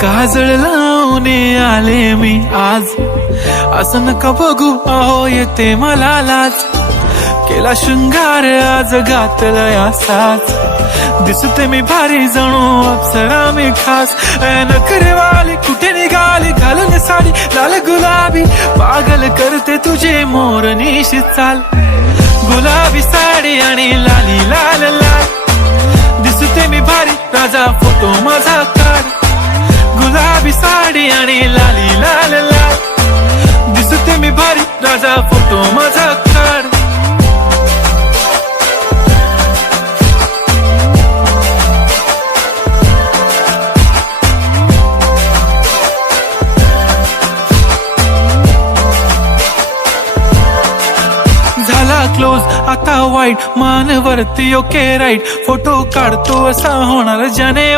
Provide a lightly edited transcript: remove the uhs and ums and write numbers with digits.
काजळ लावून आले मी आज, असं नका बघू अहो येते मला लाज. केला शृंगार आज घातलाय असाच, दिसते मी भारी जणू अप्सरा मी खास. नखरेवाली कुठे निघाली घालून साडी लाल गुलाबी, पागल करते तुझे मोरनीशी चाल. गुलाबी साडी आणि लाली लाल लाल, दिसते मी भारी राजा फोटो माझा काढ. गुलाबी साडी आणि लाली लाल लाल, दिसते मी भारी राजा फोटो माझा काढ. झाला क्लोज आता वाईट, मान वरती ओके राईट, फोटो काढतो असा होणार ज्याने